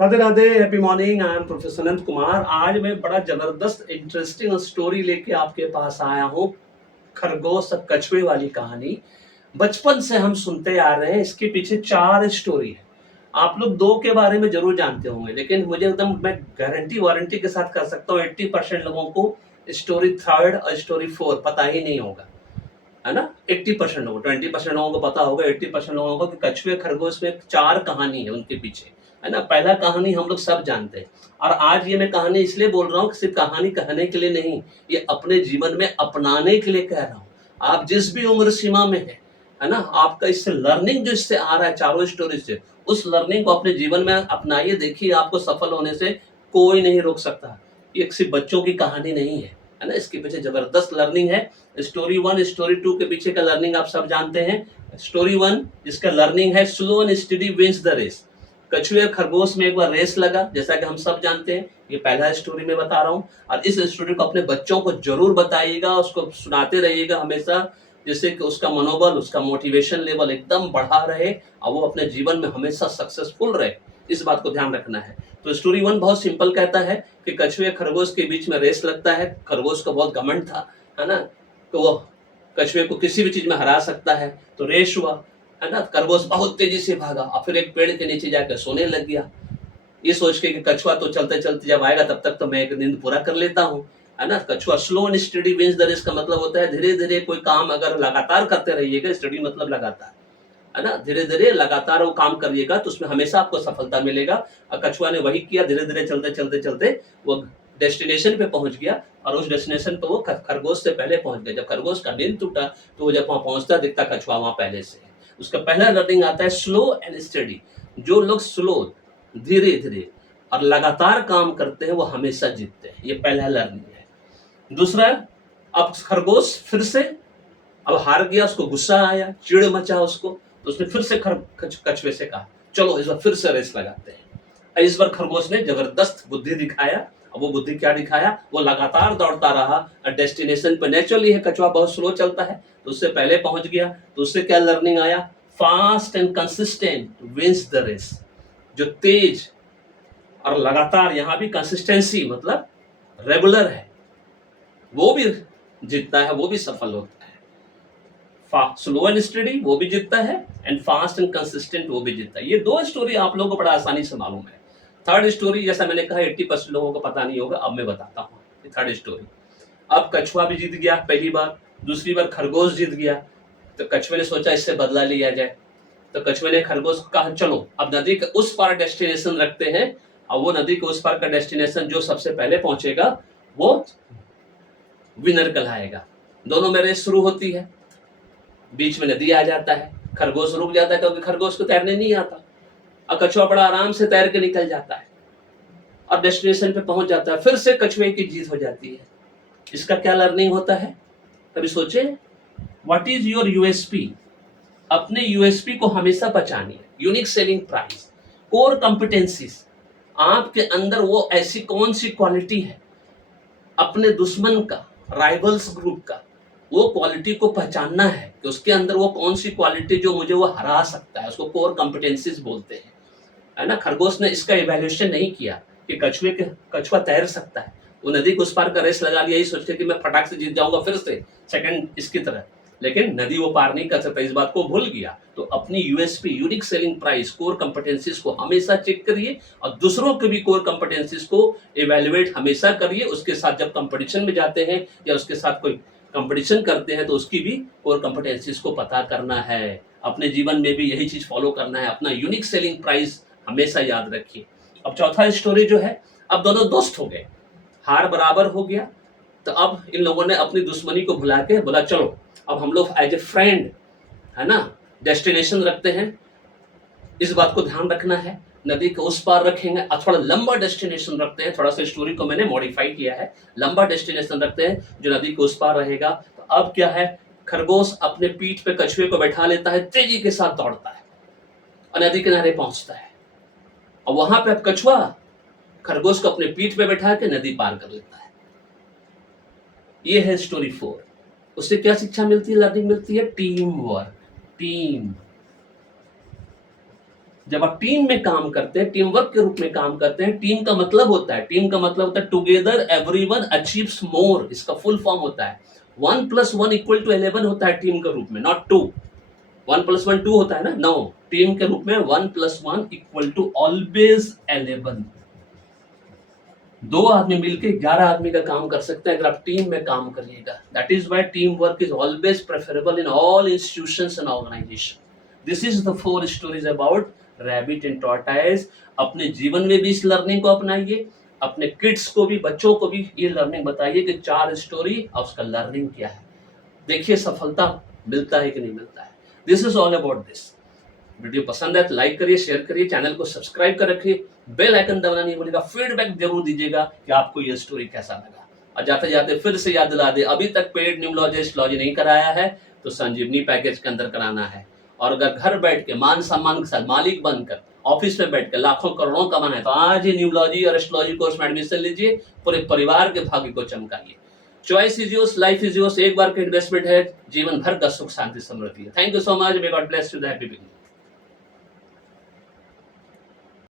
Radhe Radhe, happy morning. I am professor Anant Kumar. आज मैं बड़ा जबरदस्त इंटरेस्टिंग स्टोरी लेके आपके पास आया हूँ। खरगोश और कछुए वाली कहानी बचपन से हम सुनते आ रहे हैं। इसके पीछे 4 स्टोरी है। आप लोग 2 के बारे में जरूर जानते होंगे, लेकिन मुझे एकदम मैं गारंटी वारंटी के साथ कर सकता हूँ 80% लोगों को स्टोरी 3 और स्टोरी 4 पता ही नहीं होगा, है ना। 80% लोगों, 20% लोगों को पता होगा, 80% लोगों को कि कछुए खरगोश में 4 कहानी है उनके पीछे, है ना। पहला कहानी हम लोग सब जानते हैं, और आज ये मैं कहानी इसलिए बोल रहा हूँ कि सिर्फ कहानी कहने के लिए नहीं, ये अपने जीवन में अपनाने के लिए कह रहा हूँ। आप जिस भी उम्र सीमा में है ना, आपका इससे लर्निंग जो इससे आ रहा है चारों स्टोरी से, उस लर्निंग को अपने जीवन में अपनाइए। देखिए, आपको सफल होने से कोई नहीं रोक सकता। ये सिर्फ बच्चों की कहानी नहीं है ना। इसके पीछे जबरदस्त लर्निंग है। स्टोरी 1 स्टोरी 2 के पीछे का लर्निंग आप सब जानते हैं। स्टोरी 1 जिसका लर्निंग है, slow and steady wins the race. कछुए और खरगोश में एक बार रेस लगा, जैसा कि हम सब जानते हैं। ये पहला स्टोरी में बता रहा हूँ, और इस स्टोरी को अपने बच्चों को जरूर बताइएगा, उसको सुनाते रहिएगा हमेशा, जिससे कि उसका मनोबल, उसका मोटिवेशन लेवल एकदम बढ़ा रहे और वो अपने जीवन में हमेशा सक्सेसफुल रहे। इस बात को ध्यान रखना है। तो स्टोरी 1 बहुत सिंपल कहता है कि कछुए खरगोश के बीच में रेस लगता है। खरगोश को बहुत घमंड था, है ना, तो वो कछुए को किसी भी चीज में हरा सकता है। तो रेस हुआ, है ना। खरगोश बहुत तेजी से भागा और फिर एक पेड़ के नीचे जाकर सोने लग गया, ये सोच के कि कछुआ तो चलते चलते जब आएगा तब तक तो मैं एक नींद पूरा कर लेता हूँ, है ना। कछुआ slow and steady wins the race का मतलब होता है धीरे धीरे कोई काम अगर लगातार करते रहिएगा, स्टडी मतलब लगातार, है ना, धीरे धीरे लगातार वो काम करिएगा तो उसमें हमेशा आपको सफलता मिलेगा। और कछुआ ने वही किया, धीरे धीरे चलते चलते चलते वो डेस्टिनेशन पे पहुंच गया, और उस डेस्टिनेशन पे वो खरगोश से पहले पहुंच गया। जब खरगोश का नींद टूटा तो वो जब वहां पहुंचता दिखता कछुआ वहां पहले से है। उसका पहला लर्निंग आता है स्लो एंड स्टडी। जो लोग स्लो, धीरे धीरे और लगातार काम करते हैं वो हमेशा जीतते हैं। ये पहला लर्निंग है। दूसरा, अब खरगोश फिर से अब हार गया, उसको गुस्सा आया, चिड़ मचा उसको, तो उसने फिर से कछुए से कहा चलो इस बार फिर से रेस लगाते हैं। इस बार खरगोश ने जबरदस्त बुद्धि दिखाया। अब वो बुद्धि क्या दिखाया, वो लगातार दौड़ता रहा डेस्टिनेशन पे। नेचुरली है, कछुआ बहुत स्लो चलता है, तो उससे पहले पहुंच गया। तो उससे क्या लर्निंग आया, fast and consistent wins the race. जो तेज और लगातार, यहां भी कंसिस्टेंसी मतलब रेगुलर है, वो भी जीतता है, वो भी सफल होता है। स्लो एंड स्टडी वो भी जीतता है, एंड फास्ट एंड कंसिस्टेंट वो भी जीतता है। ये 2 स्टोरी आप लोगों को बड़ा आसानी से मालूम है। थर्ड स्टोरी जैसा मैंने कहा 80% लोगों को पता नहीं होगा, अब मैं बताता हूँ थर्ड स्टोरी। अब कछुआ भी जीत गया पहली बार, दूसरी बार खरगोश जीत गया। तो कछुए ने सोचा इससे बदला लिया जाए, तो कछुए ने खरगोश को कहा चलो अब नदी के उस पार डेस्टिनेशन रखते हैं, और वो नदी के उस पार का डेस्टिनेशन जो सबसे पहले पहुंचेगा वो विनर कहलाएगा। दोनों में रेस शुरू होती है, बीच में नदी आ जाता है, खरगोश रुक जाता है क्योंकि खरगोश को तैरने नहीं आता, और कछुआ बड़ा आराम से तैर के निकल जाता है और डेस्टिनेशन पे पहुंच जाता है। फिर से कछुए की जीत हो जाती है। इसका क्या लर्निंग होता है, कभी सोचे व्हाट इज योर यूएसपी। अपने यूएसपी को हमेशा पहचानिए। Unique selling price, core competencies, आपके अंदर वो ऐसी कौन सी क्वालिटी है, अपने दुश्मन का, राइवल्स ग्रुप का, वो क्वालिटी को पहचानना है कि उसके अंदर वो कौन सी क्वालिटी जो मुझे वो हरा सकता है, उसको कोर कॉम्पिटेंसीज बोलते हैं, है ना। खरगोश ने इसका इवैल्यूएशन नहीं किया कि कछुआ तैर सकता है। वो नदी को उस पार का रेस लगा लिया, यही सोच के कि मैं फटाक से जीत जाऊंगा फिर से सेकंड इसकी तरह, लेकिन नदी वो पार नहीं कर सकता, इस बात को भूल गया। तो अपनी USP, unique selling price, core competencies को हमेशा चेक करिए, और दूसरों के भी कोर कॉम्पिटेंसीज को इवेल्युएट हमेशा करिए। उसके साथ जब कंपटीशन में जाते हैं या उसके साथ कोई कंपटीशन करते हैं तो उसकी भी कोर कॉम्पिटेंसीज को पता करना है। अपने जीवन में भी यही चीज फॉलो करना है, अपना यूनिक सेलिंग प्राइस हमेशा याद रखिए। अब चौथा स्टोरी जो है, अब दोनों दोस्त हो गए, हार बराबर हो गया। तो अब इन लोगों ने अपनी दुश्मनी को भुला के बोला चलो अब हम लोग एज ए फ्रेंड, है ना, डेस्टिनेशन रखते हैं। इस बात को ध्यान रखना है, नदी के उस पार रखेंगे, थोड़ा लंबा डेस्टिनेशन रखते हैं। थोड़ा सा स्टोरी को मैंने मॉडिफाई किया है, लंबा डेस्टिनेशन रखते हैं जो नदी के उस पार रहेगा। तो अब क्या है, खरगोश अपने पीठ पे कछुए को बैठा लेता है, तेजी के साथ दौड़ता है और नदी किनारे पहुंचता है। और वहां पे अब कछुआ खरगोश को अपने पीठ पे बैठा के नदी पार कर लेता है। ये है स्टोरी 4। उससे क्या शिक्षा मिलती है, लर्निंग मिलती है, टीम वर्क, टीम। जब आप टीम में काम करते हैं, टीम वर्क के रूप में काम करते हैं, टीम का मतलब होता है टुगेदर एवरीवन अचीव्स मोर, इसका फुल फॉर्म होता है 1 + 1 = 11 होता है टीम के रूप में, नॉट 2। 1 + 1 2 होता है ना, नो, टीम के रूप में 1 + 1 = ऑलवेज 11। 2 आदमी मिलकर 11 आदमी का काम कर सकते हैं अगर आप टीम में काम करिएगा। That is why team work is always preferable in all institutions and organization. This is the 4 stories about rabbit and tortoise. अपने जीवन में भी इस लर्निंग को अपनाइए, अपने किड्स को भी, बच्चों को भी ये लर्निंग बताइए कि 4 स्टोरी और उसका लर्निंग क्या है। देखिए सफलता मिलता है कि नहीं मिलता है। This is all about this. Video पसंद है तो लाइक करिए, शेयर करिए, चैनल को सब्सक्राइब कर रखिए, बेल आइकन दबाना नहीं भूलिएगा, फीडबैक जरूर दीजिएगा कि आपको ये स्टोरी कैसा लगा। और जाते जाते फिर से याद दिला दे, अभी तक पेड न्यूमरोलॉजी एस्ट्रोलॉजी नहीं कराया है तो संजीवनी पैकेज के अंदर कराना है। और अगर घर बैठ के मान सम्मान के साथ मालिक बनकर ऑफिस में बैठ कर लाखों करोड़ों कमाना है तो आज ही न्यूमरोलॉजी और एस्ट्रोलॉजी कोर्स में एडमिशन लीजिए, पूरे परिवार के भाग्य को चमकाइए। Choice is yours, life is yours, एक बार का इन्वेस्टमेंट है, जीवन भर का सुख शांति समृद्धि है। Thank you so much, may God bless you, happy beginning.